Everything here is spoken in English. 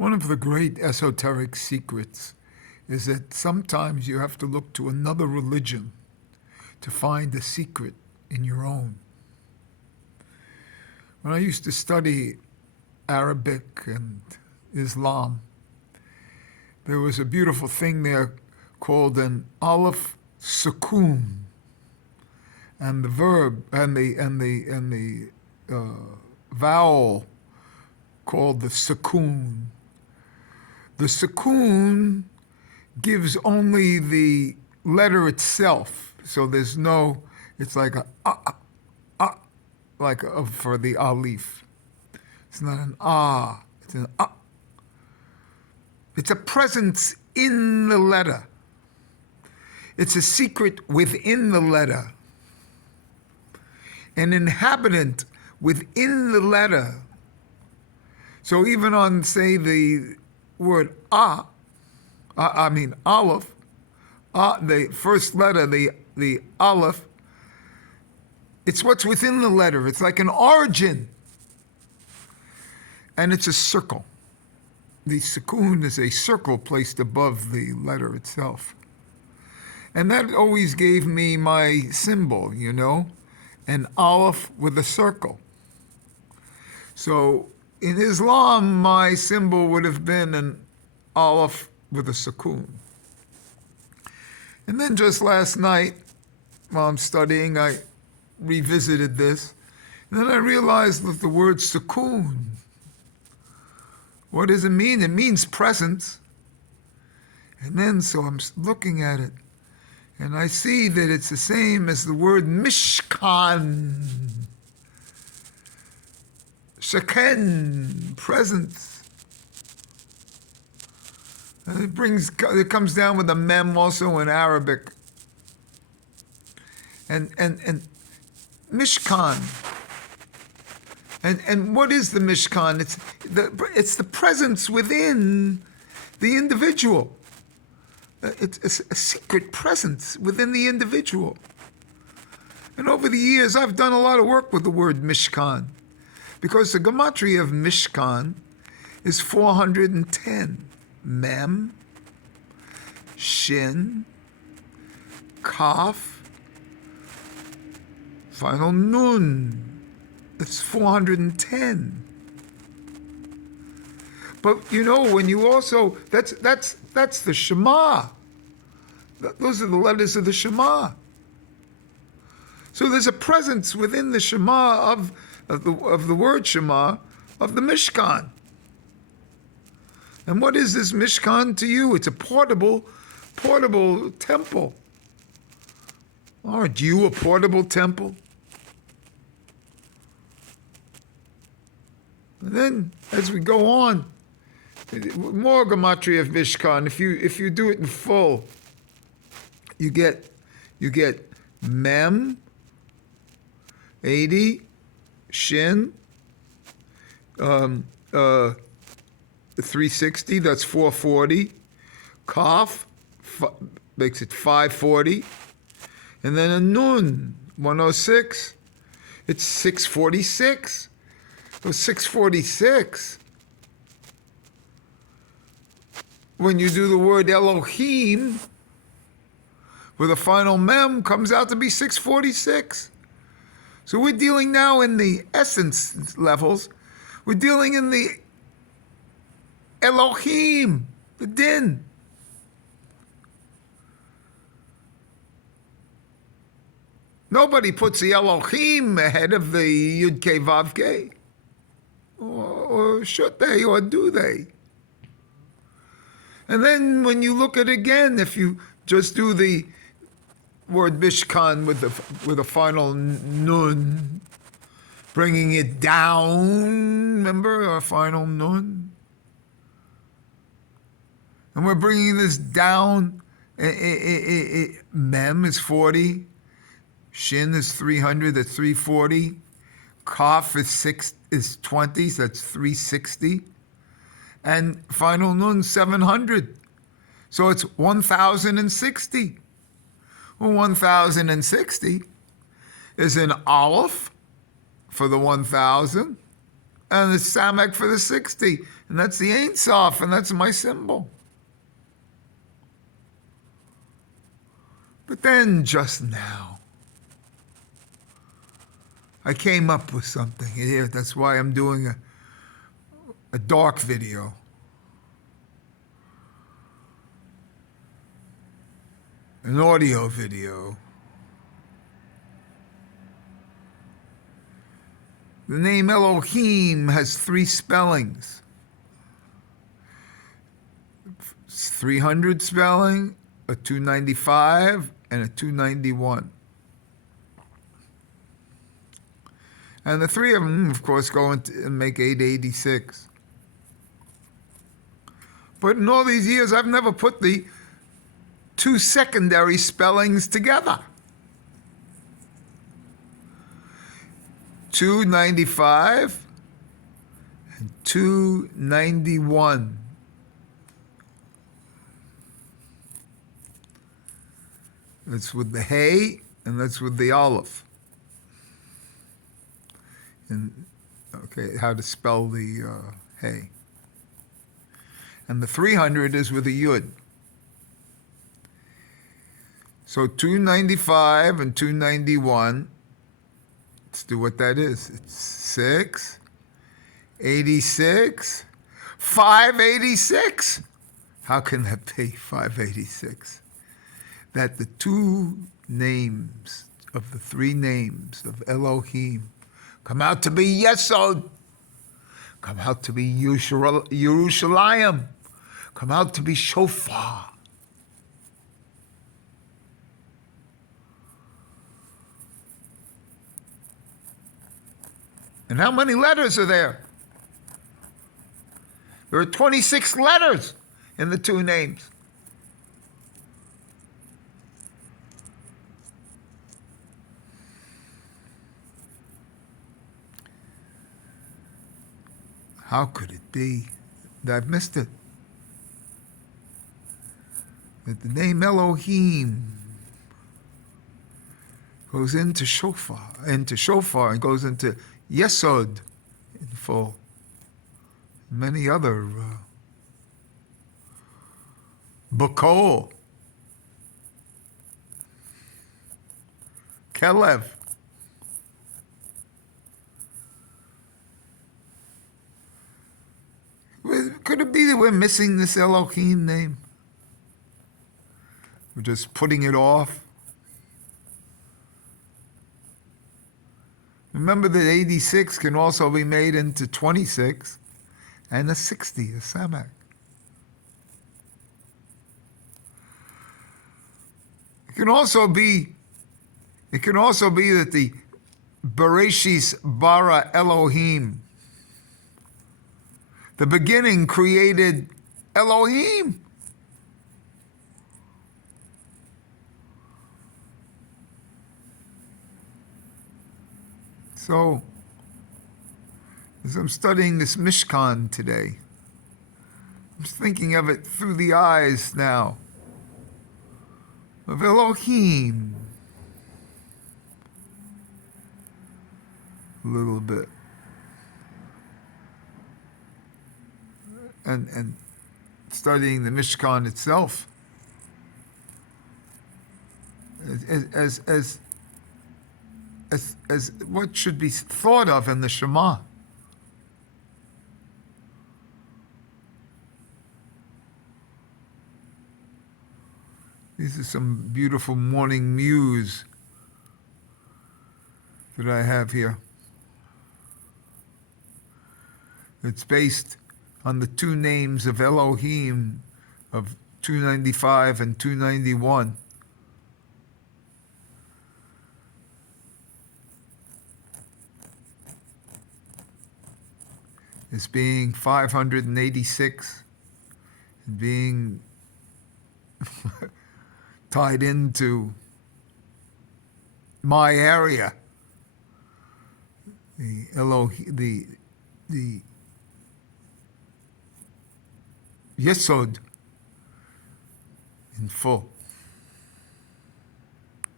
One of the great esoteric secrets is that sometimes you have to look to another religion to find a secret in your own. When I used to study Arabic and Islam, there was a beautiful thing there called an aleph sukun, and the verb and the vowel called the sukun. The sukun gives only the letter itself, so there's no. It's like like for the alif. It's not an it's an ah. It's a presence in the letter. It's a secret within the letter. An inhabitant within the letter. So even on, say, the word aleph, the first letter, the aleph, it's what's within the letter. It's like an origin. And it's a circle. The sukun is a circle placed above the letter itself. And that always gave me my symbol, an aleph with a circle. So in Islam, my symbol would have been an aleph with a sukun. And then just last night, while I'm studying, I revisited this. And then I realized that the word sukun, what does it mean? It means presence. And then so I'm looking at it, and I see that it's the same as the word mishkan. Shaken, presence. And it comes down with a mem also in Arabic. And mishkan. And what is the mishkan? It's the presence within the individual. It's a secret presence within the individual. And over the years, I've done a lot of work with the word mishkan, because the gematria of mishkan is 410. Mem, shin, kaf, final nun. It's 410. But when you also, that's the Shema. Those are the letters of the Shema. So there's a presence within the Shema of the word Shema, of the Mishkan. And what is this Mishkan to you? It's a portable temple. Aren't you a portable temple? And then, as we go on, more gematria of Mishkan. If you do it in full, you get mem, 80, shin, 360. That's 440. Kaf makes it 540, and then a nun, 106. It's 646. So 646, when you do the word Elohim with a final mem, comes out to be 646. So we're dealing now in the essence levels. We're dealing in the Elohim, the din. Nobody puts the Elohim ahead of the Yud Kei Vav Kei. Or should they, or do they? And then when you look at it again, if you just do the word Mishkan with a final nun, bringing it down, remember our final nun? And we're bringing this down. Mem is 40, shin is 300, that's 340. Kaf is 20, so that's 360. And final nun, 700. So it's 1,060. Well, 1,060 is an aleph for the 1,000, and the Samek for the 60, and that's the Ein Sof, and that's my symbol. But then just now, I came up with something here. That's why I'm doing a dark video. An audio video. The name Elohim has 3 spellings. 300 spelling, a 295, and a 291. And the 3 of them, of course, go into and make 886. But in all these years, I've never put the 2 secondary spellings together. 295 and 291. That's with the hay, and that's with the aleph. And okay, how to spell the hay. And the 300 is with a yud. So 295 and 291, let's do what that is. It's 6, 86, 586. How can that be 586? That the 2 names of the 3 names of Elohim come out to be Yesod, come out to be Yerushalayim, come out to be Shofar. And how many letters are there? There are 26 letters in the 2 names. How could it be that I've missed it? That the name Elohim goes into shofar, and goes into Yesod in full. Many other Bakol, Kelev. Could it be that we're missing this Elohim name? We're just putting it off? Remember that 86 can also be made into 26 and a 60, a Samak. It can also be that the Bereshis bara Elohim, the beginning created Elohim. So, as I'm studying this Mishkan today, I'm just thinking of it through the eyes now of Elohim. A little bit. And studying the Mishkan itself as what should be thought of in the Shema. These are some beautiful morning muse that I have here. It's based on the 2 names of Elohim of 295 and 291. As being 586 and being tied into my area, the Elohim, the Yesod in full.